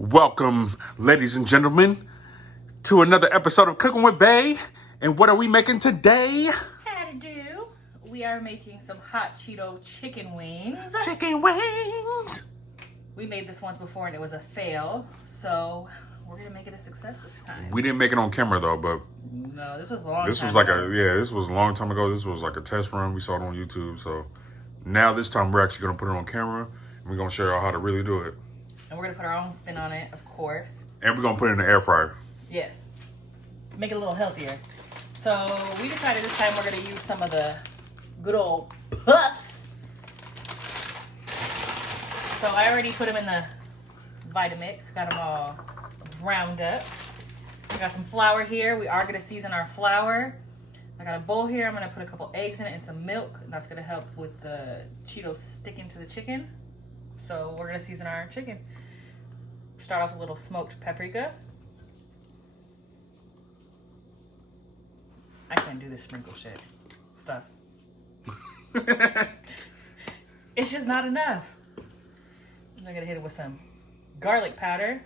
Welcome, ladies and gentlemen, to another episode of Cooking with Bae. And what are we making today? How to do? We are making some hot Cheeto chicken wings. Chicken wings! We made this once before and it was a fail, so we're gonna make it a success this time. We didn't make it on camera though, but No, this was a long time this was a long time ago. This was like a test run. We saw it on YouTube. So now this time we're actually gonna put it on camera and we're gonna show y'all how to really do it. And we're gonna put our own spin on it, of course. And we're gonna put it in the air fryer. Yes. Make it a little healthier. So we decided this time we're gonna use some of the good old puffs. So I already put them in the Vitamix, got them all ground up. We got some flour here. We are gonna season our flour. I got a bowl here. I'm gonna put a couple eggs in it and some milk. That's gonna help with the Cheetos sticking to the chicken. So we're gonna season our chicken. Start off with a little smoked paprika. I can't do this sprinkle shit stuff. It's just not enough. I'm gonna hit it with some garlic powder.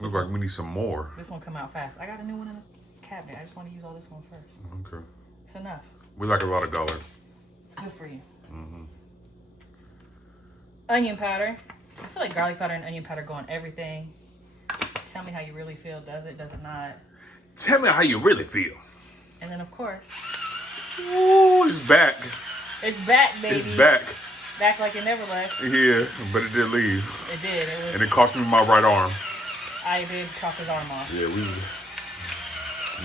Looks like we need some more. This one come out fast. I got a new one in the cabinet. I just want to use all this one first. Okay. It's enough. We like a lot of garlic. It's good for you. Mm-hmm. Onion powder. I feel like garlic powder and onion powder go on everything. Tell me how you really feel. Does it? Does it not? Tell me how you really feel. And then of course, Ooh, it's back. it's back, baby. It's back. Back like it never left. Yeah, but it did leave. It did. It was. And it cost me my right arm. I did chop his arm off. Yeah, we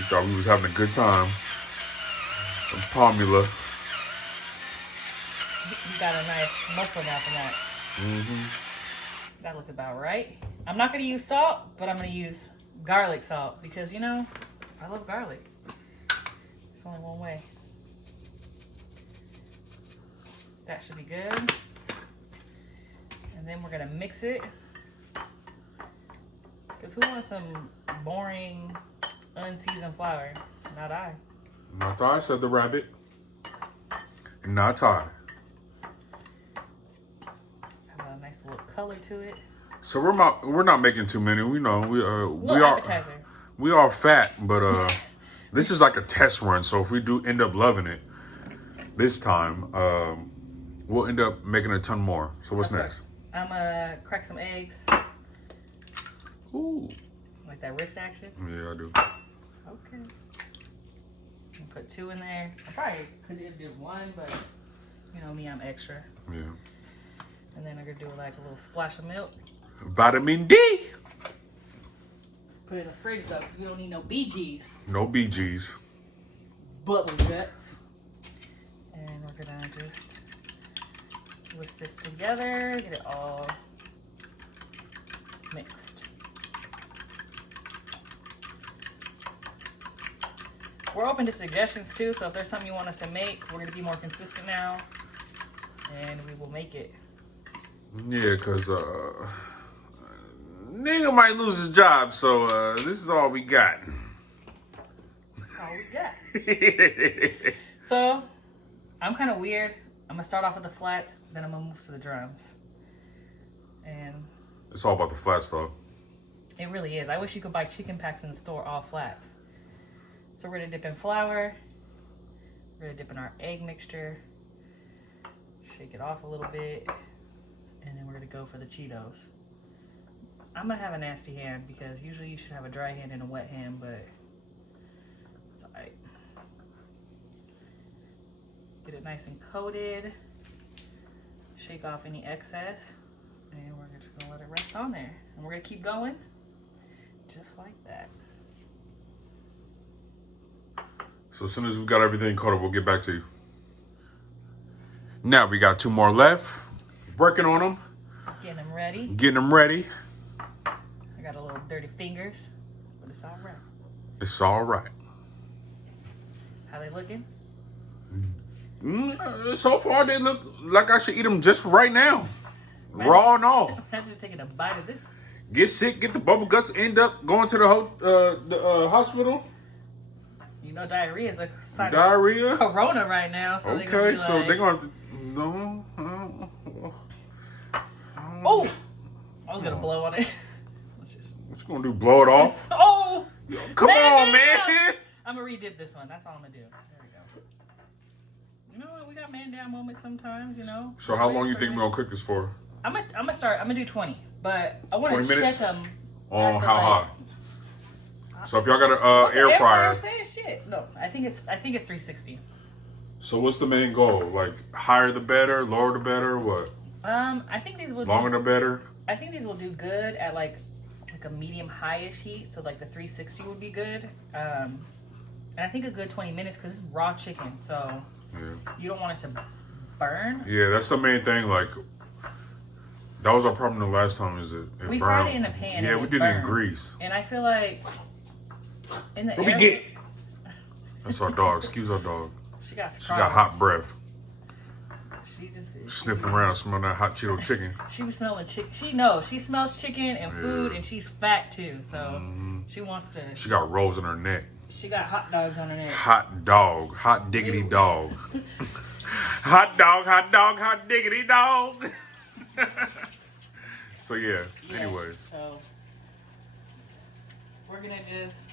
thought we was having a good time. Some Pomula. You got a nice muscle now from that. Mm-hmm. That look about right. I'm not gonna use salt, but I'm gonna use garlic salt because you know I love garlic. It's only one way. That should be good. And then we're gonna mix it. Because who wants some boring, unseasoned flour? Not I. Not I, said the rabbit. Not I. Have a nice little color to it. So we're not making too many. We know we Appetizer. we are fat, but this is like a test run. So if we do end up loving it this time, we'll end up making a ton more. So what's next? I'm gonna crack some eggs. Ooh. Like that wrist action. Yeah, I do. Okay. I'll put 2 in there. I probably could have did 1, but you know me, I'm extra. Yeah. And then I'm gonna do like a little splash of milk. Vitamin D. Put it in the fridge though, because we don't need no BGs. No BGs. Butler guts. And we're gonna just whisk this together, get it all mixed. We're open to suggestions too, so if there's something you want us to make, we're gonna be more consistent now, and we will make it. Yeah, cause nigga might lose his job, so this is all we got. That's all we got. So, I'm kind of weird. I'm gonna start off with the flats, then I'm gonna move to the drums. And It's all about the flat stuff. it really is. I wish you could buy chicken packs in the store all flats. So we're gonna dip in flour. We're gonna dip in our egg mixture. Shake it off a little bit. And then we're gonna go for the Cheetos. I'm gonna have a nasty hand because usually you should have a dry hand and a wet hand, but it's alright. Get it nice and coated. Shake off any excess. And we're just gonna let it rest on there. And we're gonna keep going just like that. So as soon as we got everything coated, we'll get back to you. Now we got 2 more left. Working on them. Getting them ready. Getting them ready. I got a little dirty fingers, but it's all right. It's all right. How they looking? So far, they look like I should eat them just right now. Raw and all. Imagine taking a bite of this. Get sick, get the bubble guts, end up going to the hospital. You know, diarrhea is a sign Diarrhea. of corona right now. So Okay, they're so they're like, going to no. oh, was gonna blow on it. What you gonna do? Blow it off? Oh! Yo, come on, man. I'm gonna redip this one. That's all I'm gonna do. There we go. You know what? We got man down moments sometimes, you know. So how long you think we're gonna cook this for? I'm gonna do 20, but I want to check them. On how hot? So if y'all got an air fryer, says shit. No, I think it's 360. So what's the main goal? Like higher the better, lower the better, what? I think these would longer the better. I think these will do good at like a medium high-ish heat. So like the 360 would be good. And I think a good 20 minutes because it's raw chicken, so you don't want it to burn. Yeah, that's the main thing. Like that was our problem the last time. Is it we burned. Fried it in a pan. Yeah, we did it in grease. And I feel like in the what air. We get? That's our dog. Excuse our dog. She got hot breath. She just sniffing around, smelling that hot Cheeto chicken. She was smelling chicken. She smells chicken and food, and she's fat too. So she wants to. She got rolls in her neck. She got hot dogs on her neck. Hot dog, hot diggity dog. Hot dog, hot diggity dog. So anyways. So we're gonna just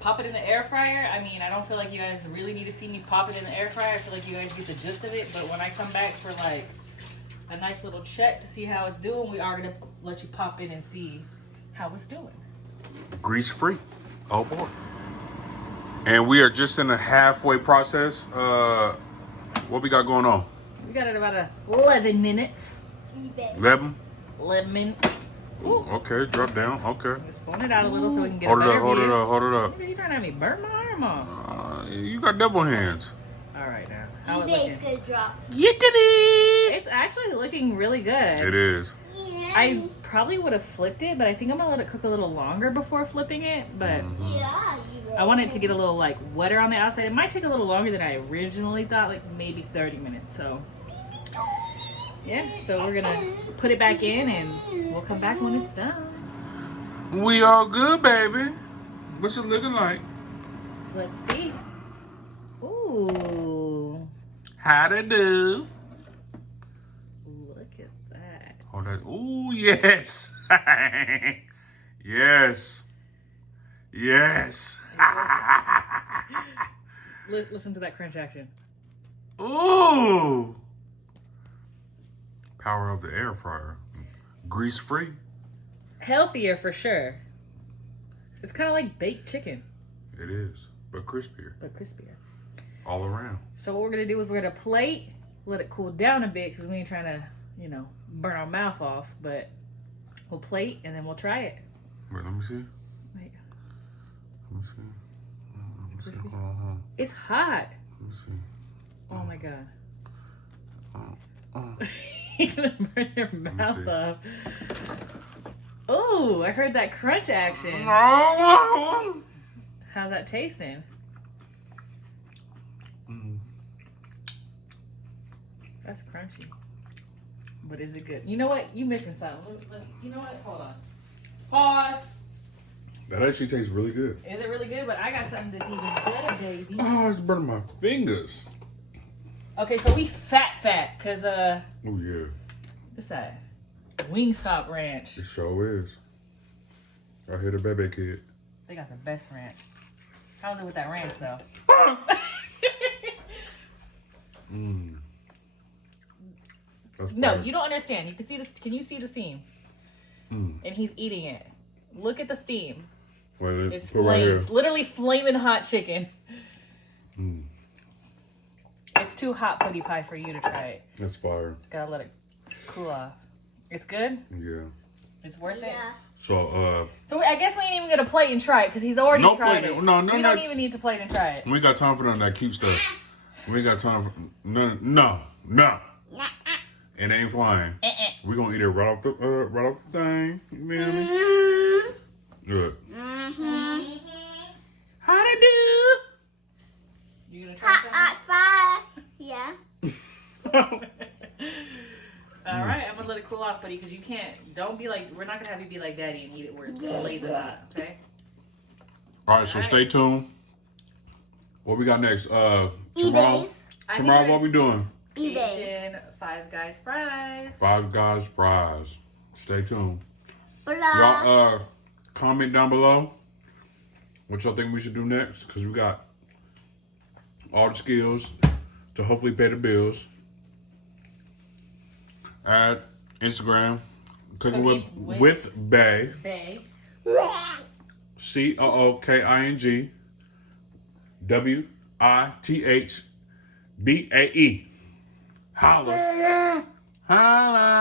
pop it in the air fryer. I mean, I don't feel like you guys really need to see me pop it in the air fryer. I feel like you guys get the gist of it. But when I come back for like a nice little check to see how it's doing, we are gonna let you pop in and see how it's doing. Grease free. Oh boy. And we are just in the halfway process. What we got going on? We got it about 11 minutes. 11? 11 minutes. Ooh, okay, drop down. Okay. Just pulling it out a little so we can get hold a it better up, hold view. it up, hold it up. You trying to have me burn my arm off? You got double hands. All right now. How eBay's gonna drop. It's actually looking really good. It is. Yeah. I probably would have flipped it, but I think I'm gonna let it cook a little longer before flipping it. But I want it to get a little like wetter on the outside. It might take a little longer than I originally thought, like maybe 30 minutes. So yeah, so we're gonna put it back in and we'll come back when it's done. We all good, baby. What's it looking like? Let's see. Ooh. How to do? Look at that. Hold that. Ooh, yes. Yes. Yes. Listen to that crunch action. Ooh. Power of the air fryer. Grease free. Healthier for sure. It's kind of like baked chicken. It is, but crispier. But crispier. All around. So what we're going to do is we're going to plate, let it cool down a bit because we ain't trying to, burn our mouth off. But we'll plate and then we'll try it. Wait, let me see. Wait. Let me see. Let me see. Hold on. It's hot. Let me see. Oh my God. You're going to burn your mouth off. Oh, I heard that crunch action. How's that tasting? That's crunchy. But is it good? You know what? You missing something. You know what? Hold on. Pause. That actually tastes really good. Is it really good? But I got something that's even better, baby. Oh, it's burning my fingers. Okay, so we fat, because, oh, yeah. What's that? Wingstop Ranch. It sure is. I hear the baby kid. They got the best ranch. How's it with that ranch, though? No, you don't understand. You can see this. Can you see the steam? And he's eating it. Look at the steam. Wait, it's flames. Right, literally flaming hot chicken. It's too hot putty pie for you to try it. That's fire. Gotta let it cool off. It's good? Yeah. It's worth it? So I guess we ain't even gonna plate and try it because he's already tried it. No, we don't even need to plate and try it. We ain't got time for none of that cute stuff. We ain't got time for no. It ain't flying. We gonna eat it right off the thing. You feel me? Good. How to do? You gonna try something? Fire. Yeah. All right, I'm gonna let it cool off, buddy, because you can't. Don't be like. We're not gonna have you be like Daddy and eat it where it's blazing hot. Okay. All right, so stay tuned. What we got next? Tomorrow, what we doing? Asian Five Guys fries. Five Guys fries. Stay tuned. Hola. Y'all comment down below what y'all think we should do next, because we got all the skills to hopefully pay the bills. Add Instagram, Cooking with Bae. Bae. COOKINGWITHBAE. Holla. Holla.